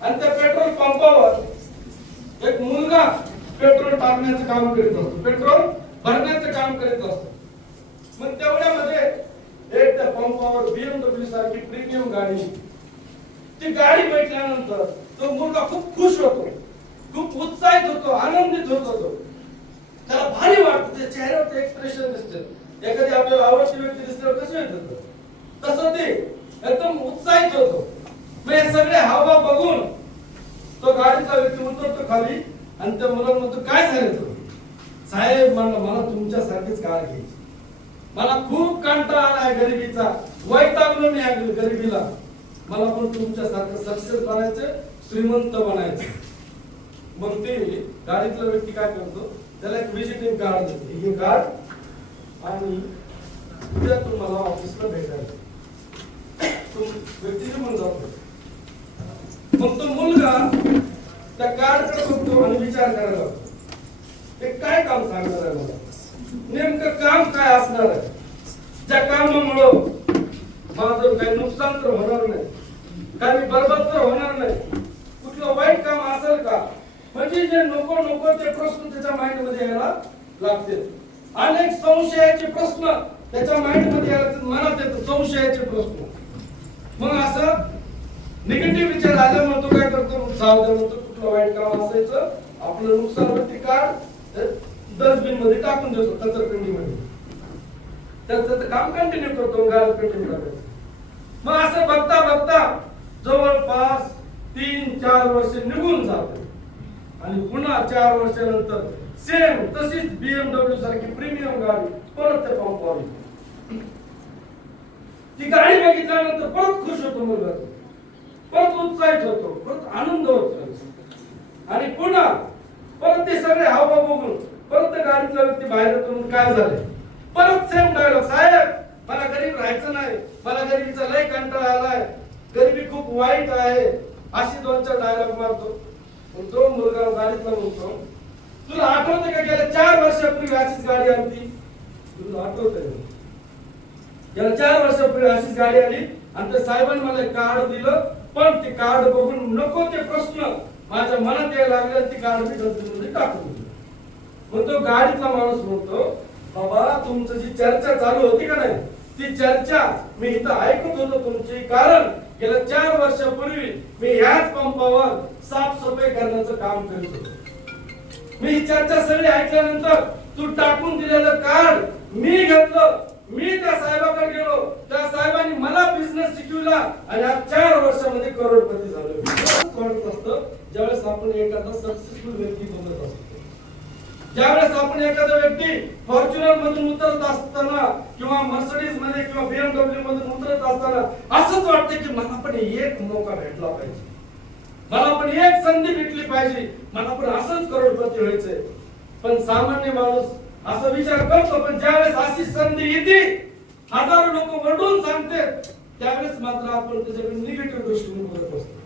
आणि त्या पेट्रोल पंपावर एक मुलगा पेट्रोल टाकण्याचं काम करीत असतो, पेट्रोल भरण्याचं काम करीत असतो. मग तेवढ्यामध्ये एक त्या पंपावर BMW सारखी प्रीमियम गाडी, ती गाडी भेटल्यानंतर तो मुलगा खूप खुश होतो, खूप उत्साहित होतो, आनंदित होतो. त्याला भारी वाटतं, त्या चेहऱ्यावर एक्सप्रेशन दिसते. एखादी आपल्याला आवडती व्यक्ती दिसल्यावर कसं येतं तसं ते एकदम उत्साहित होतो. मग हे सगळे हावभाव बघून तो गाडीचा व्यक्ती उतरतो खाली आणि त्या मुलाला म्हणतो, काय झालं तुला? साहेब म्हणलं, मला तुमच्यासारखीच कार घ्यायची, मला खूप कंटाळा आलाय गरिबीचा, वैतागलो मी गरिबीला, मला पण तुमच्यासारखं सक्सेस बनायचं, श्रीमंत बनायचं. मग ते गाडीतला व्यक्ती काय करतो, त्याला एक विजिटिंग कार्ड देतो, हे कार्ड आणि उद्या तुम्हाला ऑफिसला भेटायचं. तो व्यक्तीने म्हणून जातो. मग तो मुलगा त्या कार्डकडे बघतो आणि विचार करायला लागतो, ते काय काम सांगणार आहे मला, नेमकं काम काय असणार आहे, ज्या कामामुळं माझं काही नुकसान तर होणार नाही, काही बरबाद तर होणार नाही, कुठलं वाईट काम असेल का. म्हणजे जे नको ते प्रश्न त्याच्या माइंड मध्ये यायला लागतील. अनेक संशयाचे प्रश्न त्याच्या माइंड मध्ये यायला, मनात येतात संशयाचे प्रश्न. मग असं निगेटिव्ह विचार आल्यामुळे तो काय करतो, सावधान होतो, कुठलं वाईट काम असायचं आपलं नुकसान होते कार्ड डस्टबिन मध्ये टाकून देतो, कचरपिंडी मध्ये. त्याचं काम कंटिन्यू करतो, गाडी कंटिन्यू करायचं. मग असं बघता बघता जवळपास 3-4 वर्ष निघून जातात आणि पुन्हा 4 वर्षानंतर सेम तशीच BMW सारखी प्रीमियम गाडी परत त्या पंपावर येते. ती गाडी बघितल्यानंतर परत खुश होतो मुलगा, परत उत्साहित होतो, परत आनंद होतो. आणि पुन्हा परत ते सगळे हावभाव बघून परत त्या गाडीतला व्यक्ती बाहेर येतो. काय झाले, परत सेम डायलॉग, साहेब मला गरीब राहायचं नाही, मला गरिबीचा लय कंटाळा आलाय, गरिबी खूप वाईट आहे, अशी 2-4 डायलॉग मारतो. तो मुलगा गाडीतला म्हणतो, तुला आठवतंय का गेल्या 4 वर्षापूर्वी अशीच गाडी आली, तुला आठवतंय? गेल्या 4 वर्षापूर्वी अशीच गाडी आली आणि त्या साहेबांनी मला कार्ड दिलं, पण ते कार्ड बघून नको ते प्रश्न माझ्या मनात यायला लागले, ती कार्ड मी डस्टबिनमध्ये टाकून दिली. मग तो गाडीतला माणूस म्हणतो, बाबा तुमची जी चर्चा चालू होती का नाही, ती चर्चा मी इथं ऐकत होतो तुमची, कारण गेल्या 4 वर्षापूर्वी मी ह्याच पंपावर साफसफाई करण्याचं काम करत होतो. मी ही चर्चा सगळी ऐकल्यानंतर तू टाकून दिलेलं कार्ड मी घेतलं, मी त्या साहेबाकडे गेलो, त्या साहेबांनी मला बिझनेस शिकवला आणि आज 4 वर्षामध्ये करोडपती झालो. वाटत असतं ज्यावेळेस आपण एखादा सक्सेसफुल व्यक्ती बघत असतो, ज्यावेळेस आपण एखादा व्यक्ती फॉर्च्युनर मधून उतरत असताना किंवा मर्सिडीज मध्ये किंवा BMW मधून उतरत असताना असंच वाटतं की मला पण एक मौका भेटला पाहिजे, मला पण एक संधी भेटली पाहिजे, मला पण असंच करोडपती व्हायचंय. पण सामान्य माणूस असा विचार करतो, पण ज्यावेळेस अशी संधी येते, हजारो लोक वरडून सांगतात, त्यावेळेस मात्र आपण त्याच्याकडे निगेटिव्ह दृष्टीने बघत असतो.